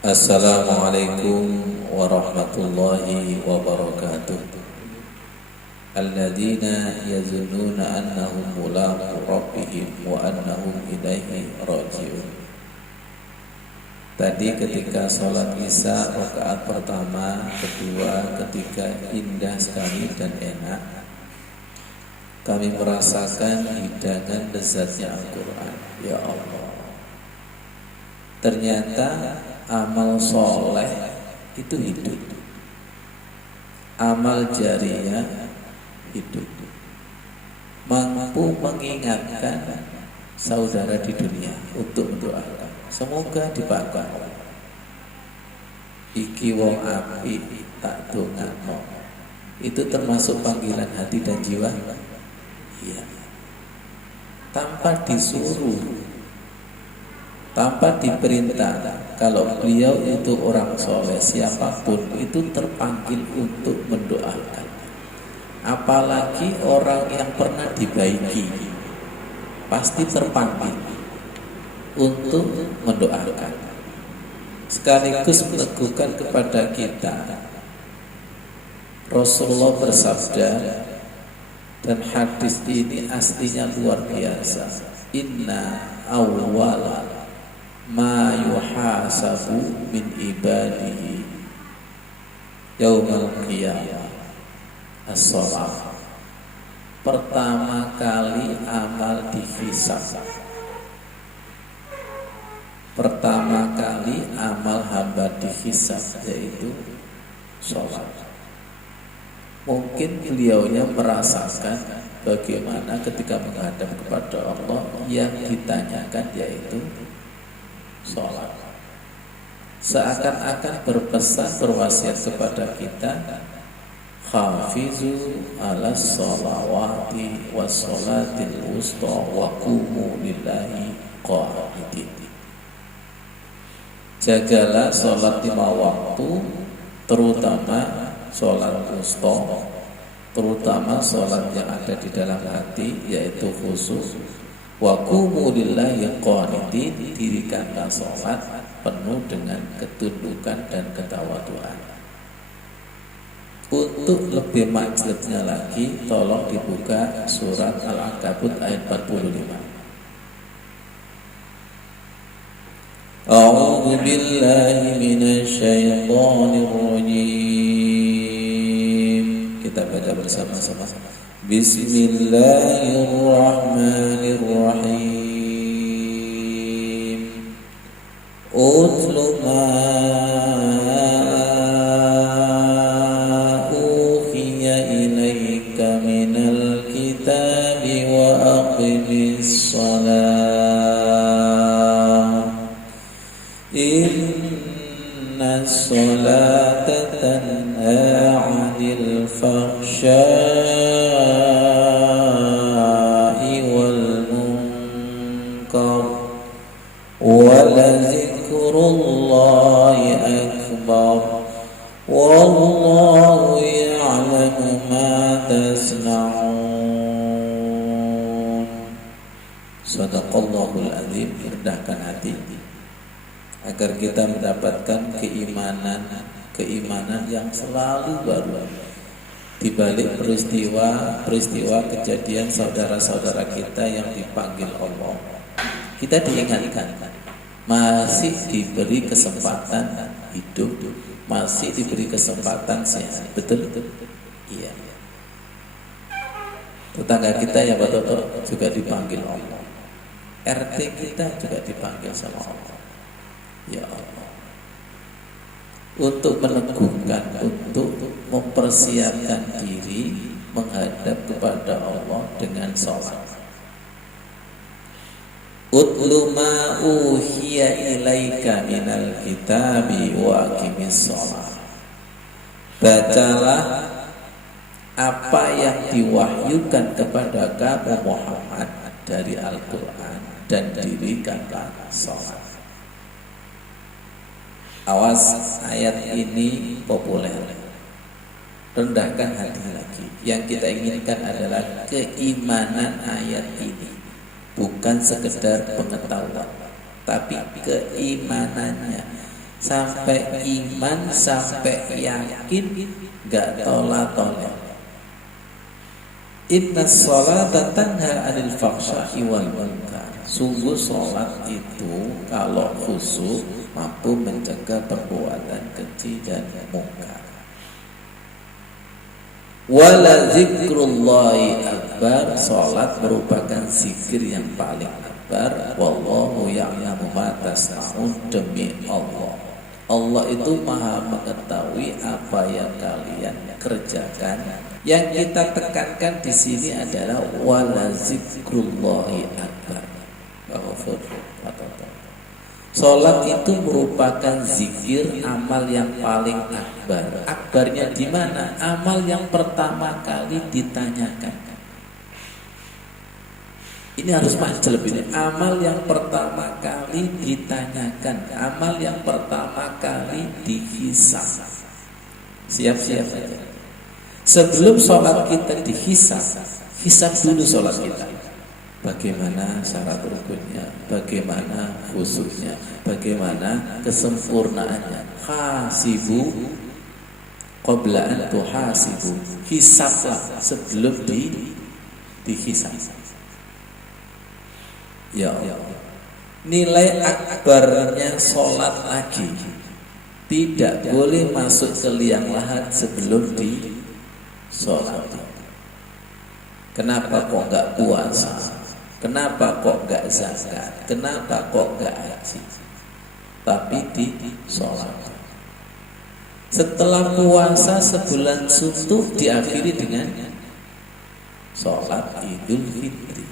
Assalamualaikum warahmatullahi wabarakatuh. Alladzina yazunnuna annahum mulaqu rabbihim wa annahum ilaihi raji'un. Tadi ketika sholat isya rakaat pertama, kedua, ketiga indah sekali dan enak. Kami merasakan hidangan lezatnya Al-Quran. Ya Allah, ternyata amal soleh itu hidup, amal jariah hidup, mampu mengingatkan saudara di dunia untuk mendoakan. Semoga dipakai. Iki wong api tak dongakno. Itu termasuk panggilan hati dan jiwa. Iya. Tanpa disuruh, tanpa diperintah. Kalau beliau itu orang soleh, siapapun itu terpanggil untuk mendoakan. Apalagi orang yang pernah dibaiki, pasti terpanggil untuk mendoakan. Sekaligus meneguhkan kepada kita, Rasulullah bersabda, dan hadis ini aslinya luar biasa. Inna awwala ma yuhasabu min ibadihi yaumal qiyamah as-shalah. Pertama kali amal dihisab, pertama kali amal hamba dihisab, yaitu sholat. Mungkin beliaunya merasakan bagaimana ketika menghadap kepada Allah yang ditanyakan yaitu sholat. Seakan-akan berpesan, berwasiat kepada kita, hafizu ala sholawati was sholatil wusta wa qumu lillahi qanitin. Jagalah sholat 5 waktu, terutama sholat wusta, terutama sholat yang ada di dalam hati, yaitu khusyuk. Wa qumu lillahi qanitin, dirikanlah sholat penuh dengan ketundukan dan ketawaduan. Untuk lebih maksudnya lagi, tolong dibuka surat Al-Ankabut ayat 45. A'udzu billahi minasy syaithanir rajim. Kita baca bersama-sama. Bismillahirrahmanirrahim. Utlu ma uhiya ilaika minal kitabi wa aqimis shalah. Inna sholata tanha 'anil fahsya'i wal munkar wa lazikrullahi akbar wallahu ya'lamu ma tasna'un. Shadaqallahul azim. Rendahkan hati agar kita mendapatkan keimanan yang selalu baru. Di balik peristiwa kejadian saudara-saudara kita yang dipanggil Allah, kita diingatkan masih diberi kesempatan hidup, masih diberi kesempatan sehat. Betul? Iya. Tetangga kita yang betul juga dipanggil Allah. RT kita juga dipanggil sama Allah. Ya Allah, untuk meneguhkan, untuk mempersiapkan diri menghadap kepada Allah dengan sholat. Utlu ma uhiya ilaika minal kitabi wa aqimis sholat. Bacalah apa yang diwahyukan kepada kamu Muhammad dari Al-Quran dan dirikanlah sholat. Awas, ayat ini populer. Rendahkan hati lagi. Yang kita inginkan adalah keimanan ayat ini, bukan sekedar pengetahuan, tapi keimanannya. sampai iman, sampai yakin, gak tolak-tolak. Inna sholata tanha 'anil fahsya'i wal munkar. Sungguh sholat itu kalau khusyuk mampu mencegah perbuatan keji dan mungkar. Wala zikrullahi akbar. Sholat merupakan zikir yang paling akbar. Wallahu ya'lamu ma tasna'un. Demi Allah, Allah itu maha mengetahui apa yang kalian kerjakan. Yang kita tekankan di sini adalah wala zikrullahi akbar. Salat itu merupakan zikir amal yang paling akbar. Akbarnya di mana? Amal yang pertama kali ditanyakan. Ini harus majleb ini. Amal yang pertama kali ditanyakan, amal yang pertama kali dihisab. Siap-siap saja. Sebelum sholat kita dihisab, hisab dulu sholat kita. Bagaimana syarat rukunnya, bagaimana khusyuknya, bagaimana kesempurnaannya. Hasibu qabla an tuhasibu. Hisablah sebelum dihisab. Ya Allah, nilai akbarnya sholat lagi tidak boleh masuk ke liang lahat sebelum di sholat. Kenapa kok gak puasa? Kenapa kok gak zakat? Kenapa kok gak haji? Tapi di sholat. Setelah puasa sebulan suntuk diakhiri dengan sholat Idul Fitri.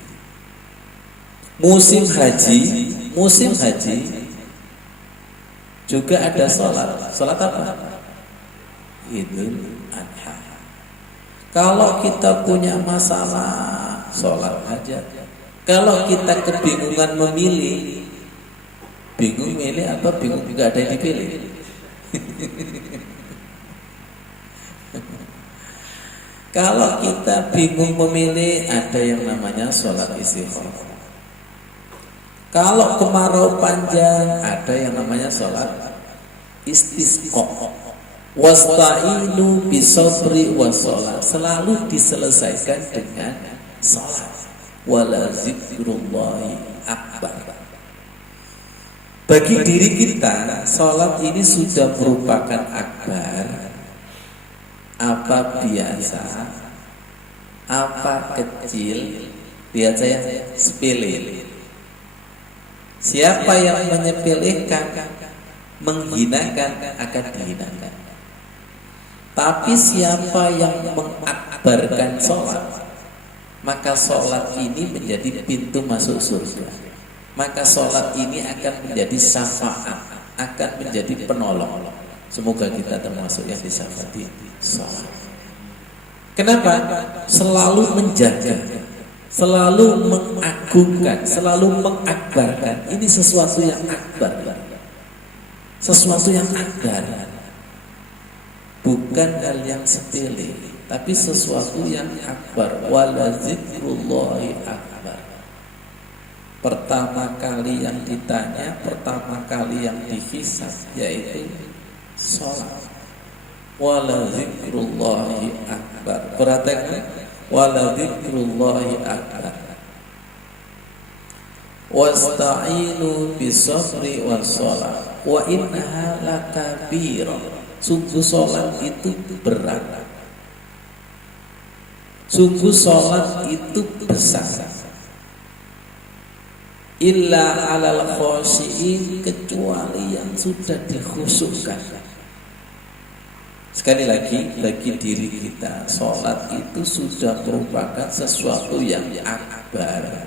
Musim haji juga ada sholat. Sholat apa? Idul Adha. Kalau kita punya masalah, sholat hajat. Kalau kita kebingungan memilih, bingung milih apa bingung nggak ada yang dipilih. Kalau kita bingung memilih, ada yang namanya sholat istikharah. Kalau kemarau panjang, ada yang namanya sholat istisqa. Wasta'inu bisabri wassalah. Selalu diselesaikan dengan sholat. Wala zikrullahi akbar. Bagi diri kita, sholat ini sudah merupakan akbar. Apa biasa, apa kecil, lihat saya sepele. Siapa yang menyepelekan, menghinakan akan dihinakan. Tapi siapa yang mengakbarkan sholat, maka sholat ini menjadi pintu masuk surga. Maka sholat ini akan menjadi syafaat, akan menjadi penolong. Semoga kita termasuk yang disyafaati sholat. Kenapa? Selalu menjaga, selalu mengagungkan, selalu mengakbarkan. Ini sesuatu yang akbar, sesuatu yang akbar. Bukan hal yang sepele, tapi sesuatu yang akbar. Wala zikrullahi akbar. Pertama kali yang ditanya, pertama kali yang dihisab, yaitu sholat. Wala zikrullahi akbar. Perhatikan, wala zikrullahi akbar. Wasta'inu bisabri wassalah. Wa innaha lakabirah. Sungguh sholat itu berat. Sungguh sholat itu besar. Illa alal khosyi'in, kecuali yang sudah dikhusyukkan. Sekali lagi, bagi diri kita, sholat itu sudah merupakan sesuatu yang akbar,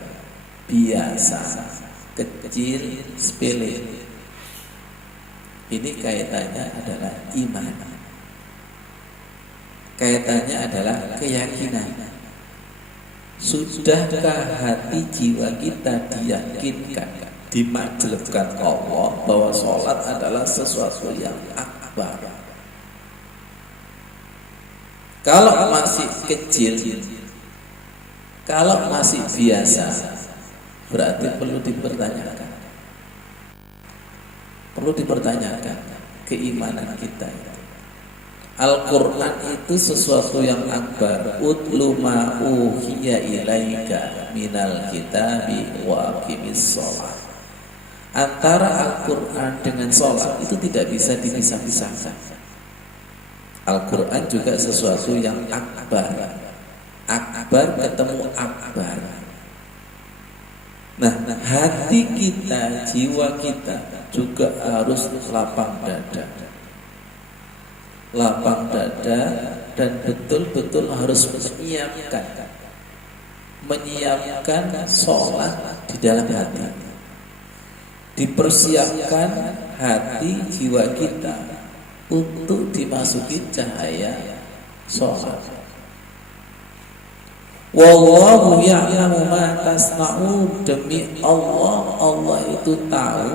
biasa, kecil, sepele. Ini kaitannya adalah iman. Kaitannya adalah keyakinan. Sudahkah hati jiwa kita diyakinkan, dimajlebkan Allah bahwa sholat adalah sesuatu yang akbar? Kalau masih kecil, kalau masih biasa, berarti perlu dipertanyakan. Perlu dipertanyakan keimanan kita. Al-Quran itu sesuatu yang akbar. Utlu ma uhiya ilaika minal kitabi wa aqimis sholat. Antara Al-Quran dengan sholat itu tidak bisa dipisah-pisahkan. Al-Quran juga sesuatu yang akbar. Akbar ketemu akbar. Nah, hati kita, jiwa kita juga harus lapang dada. Lapang dada dan betul-betul harus menyiapkan sholat di dalam hati. Dipersiapkan hati jiwa kita untuk dimasuki cahaya sholat. Wallahu ya'lamu ma tasna'un. Demi Allah, Allah itu tahu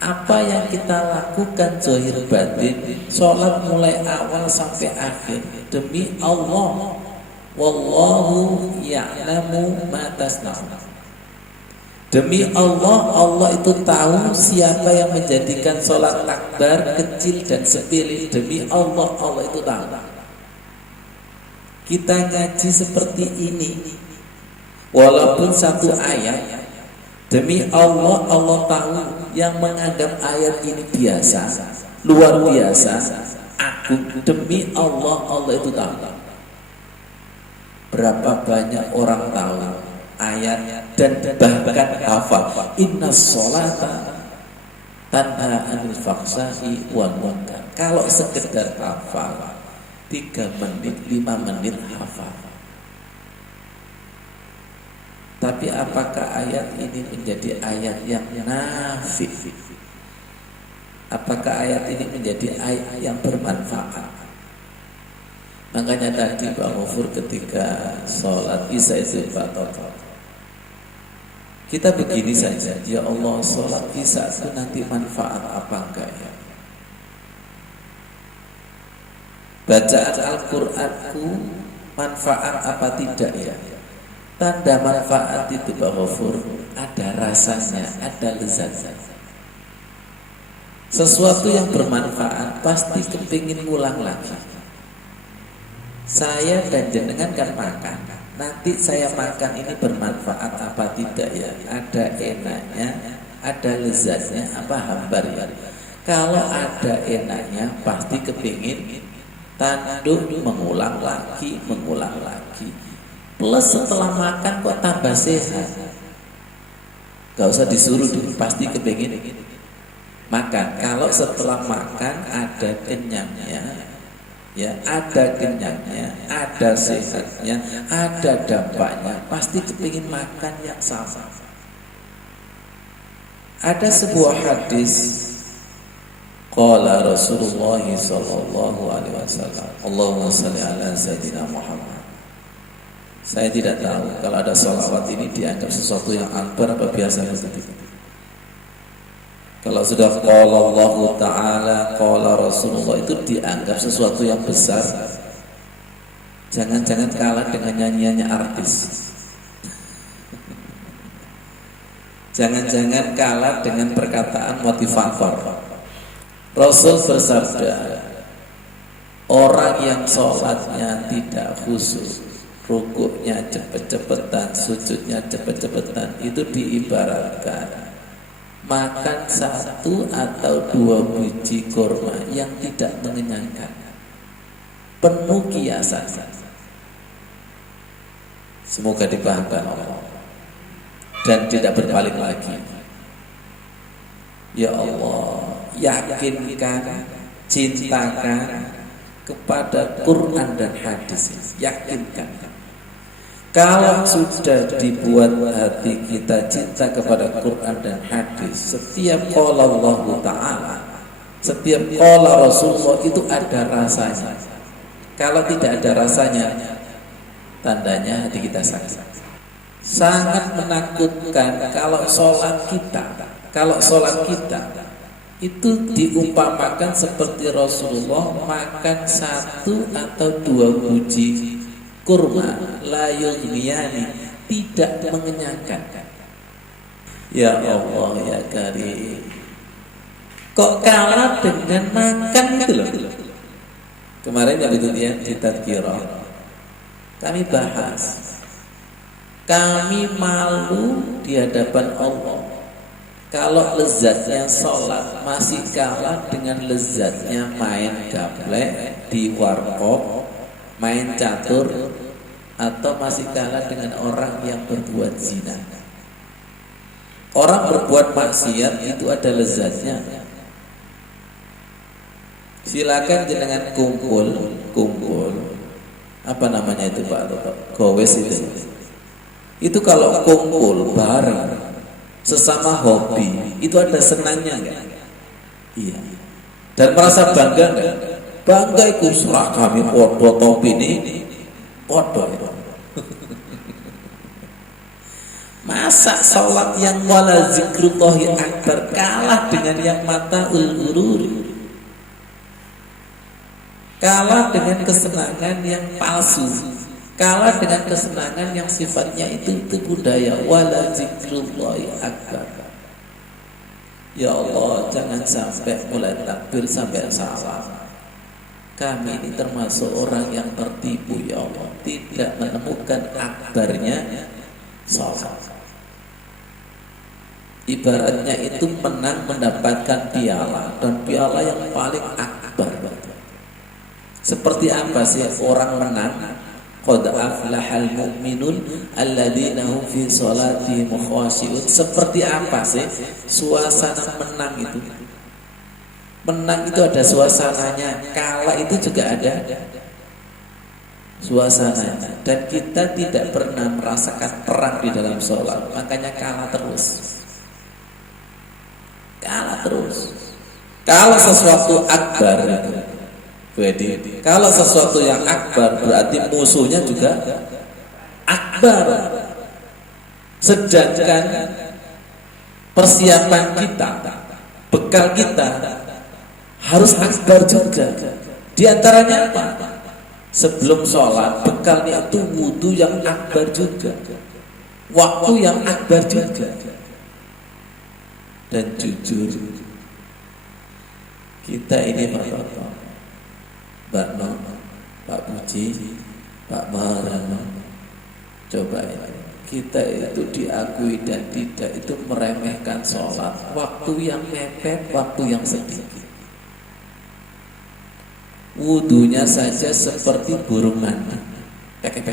apa yang kita lakukan zahir batin, sholat mulai awal sampai akhir. Demi Allah, wallahu ya'lamu ma tasna'un. Demi Allah, Allah itu tahu siapa yang menjadikan sholat akbar kecil dan sepele. Demi Allah, Allah itu tahu. Kita ngaji seperti ini, walaupun satu ayat, demi Allah, Allah tahu yang menganggap ayat ini biasa, luar biasa, agung. Demi Allah, Allah itu tahu. Berapa banyak orang tahu ayat dan bahkan hafal. Inna sholata tanha anil fahsya'i wal munkar. Kalau sekedar hafal 3 menit, 5 menit hafal. Tapi apakah ayat ini menjadi ayat yang nafi? Apakah ayat ini menjadi ayat yang bermanfaat? Makanya tadi Pak Mufur ketika sholat Isya itu Pak Toto, kita begini saja, ya Allah, sholat Isya itu nanti manfaat apa enggak ya? Bacaan Al-Quranku manfaat apa tidak ya? Tanda manfaat itu Pak Ghafur, ada rasanya, ada lezatnya. Sesuatu yang bermanfaat pasti kepingin ngulang lagi. Saya dan jenengan kan makan, nanti saya makan ini bermanfaat apa tidak ya? Ada enaknya, ada lezatnya, apa hambar ya? Kalau ada enaknya pasti kepingin tanduk mengulang lagi. Plus setelah makan kok tambah sehat. Gak usah disuruh, pasti kepingin makan. Kalau setelah makan ada kenyangnya, ya ada kenyangnya, ada sehatnya, ada dampaknya, pasti kepingin makan yang sama. Ada sebuah hadis, qala Rasulullah sallallahu alaihi wasallam, Allahumma shalli ala sayyidina Muhammad. Saya tidak tahu kalau ada sholawat ini dianggap sesuatu yang akbar apa biasa begitu. Kalau sudah qala Allah Ta'ala, qala Rasulullah itu dianggap sesuatu yang besar. Jangan-jangan kalah dengan nyanyiannya artis. Jangan-jangan kalah dengan perkataan motivator. Rasul bersabda, orang yang sholatnya tidak khusyuk, rukuknya cepet-cepetan, sujudnya cepet-cepetan, itu diibaratkan makan 1 atau 2 biji kurma yang tidak mengenyangkan, penuh kiasan. Semoga dipahamkan Allah dan tidak berpaling lagi. Ya Allah, yakinkan, cintakan kepada Quran dan hadis. Yakinkan. Kalau sudah dibuat hati kita cinta kepada Quran dan hadis, setiap qala Allah Ta'ala, setiap qala Rasulullah itu ada rasanya. Kalau tidak ada rasanya, tandanya hati kita sakit. Sangat menakutkan kalau sholat kita itu diumpamakan seperti Rasulullah makan 1 atau 2 biji kurma, la yughniyani, tidak mengenyangkan. Ya Allah ya Karim, Kok kalah dengan makan gitu loh. Kemarin yang itu dia di tadkirah kami bahas, kami malu di hadapan Allah kalau lezatnya sholat masih kalah dengan lezatnya main gaplek di warkop, main catur, atau masih kalah dengan orang yang berbuat zina. Orang berbuat maksiat itu ada lezatnya. Silakan jenengan kumpul apa namanya itu Pak? Gowes itu. Itu kalau kumpul bareng sesama hobi itu ada senangnya enggak? Iya. Dan merasa bangga enggak? Bangga iku kami podo topi ini podo itu. Masa salat yang wala zikrullahi akbar kalah dengan yang mataul ghurur, kalah dengan kesenangan yang palsu, kalah dengan kesenangan yang sifatnya itu budaya. Wala zikrullahi akbar. Ya Allah, jangan sampai mulai takbir sampai salam. Kami ini termasuk orang yang tertipu ya Allah, tidak menemukan akbarnya salat. Ibaratnya itu menang mendapatkan piala, dan piala yang paling akbar. Seperti apa sih orang menang? Qad aflahal mu'minun alladzina hum fi sholatihim khashi'un. Seperti apa sih suasana menang itu? Menang itu ada suasananya, kalah itu juga ada suasananya. Dan kita tidak pernah merasakan perang di dalam sholat, makanya kalah terus. Kalau sesuatu akbar, kalau sesuatu yang akbar berarti musuhnya juga akbar. Sedangkan persiapan kita, bekal kita harus akbar juga. Di antaranya apa? Sebelum sholat bekalnya itu wudu yang akbar juga, waktu yang akbar juga. Dan jujur kita ini Bapak-bapak, Mbak Non, Pak Puji, Pak Maharano, coba ini kita itu diakui dan tidak itu meremehkan sholat, waktu yang mepet, waktu yang sedikit. Wudunya saja seperti burung mandi, nggak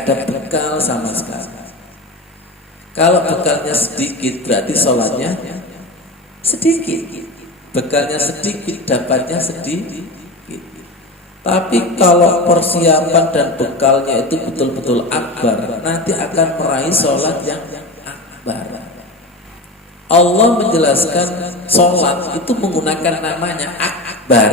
ada bekal sama sekali. Kalau bekalnya sedikit berarti sholatnya sedikit. Bekalnya sedikit, dapatnya sedikit. Tapi kalau persiapan dan bekalnya itu betul-betul akbar, nanti akan meraih sholat yang akbar. Allah menjelaskan sholat itu menggunakan namanya akbar.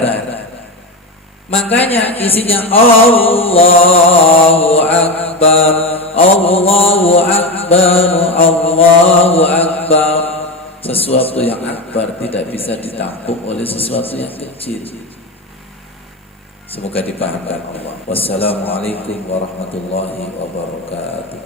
Makanya isinya Allahu Akbar, Allahu Akbar, Allahu Akbar. Sesuatu yang akbar tidak bisa ditampung oleh sesuatu yang kecil. Semoga dipahamkan Allah. Wassalamualaikum warahmatullahi wabarakatuh.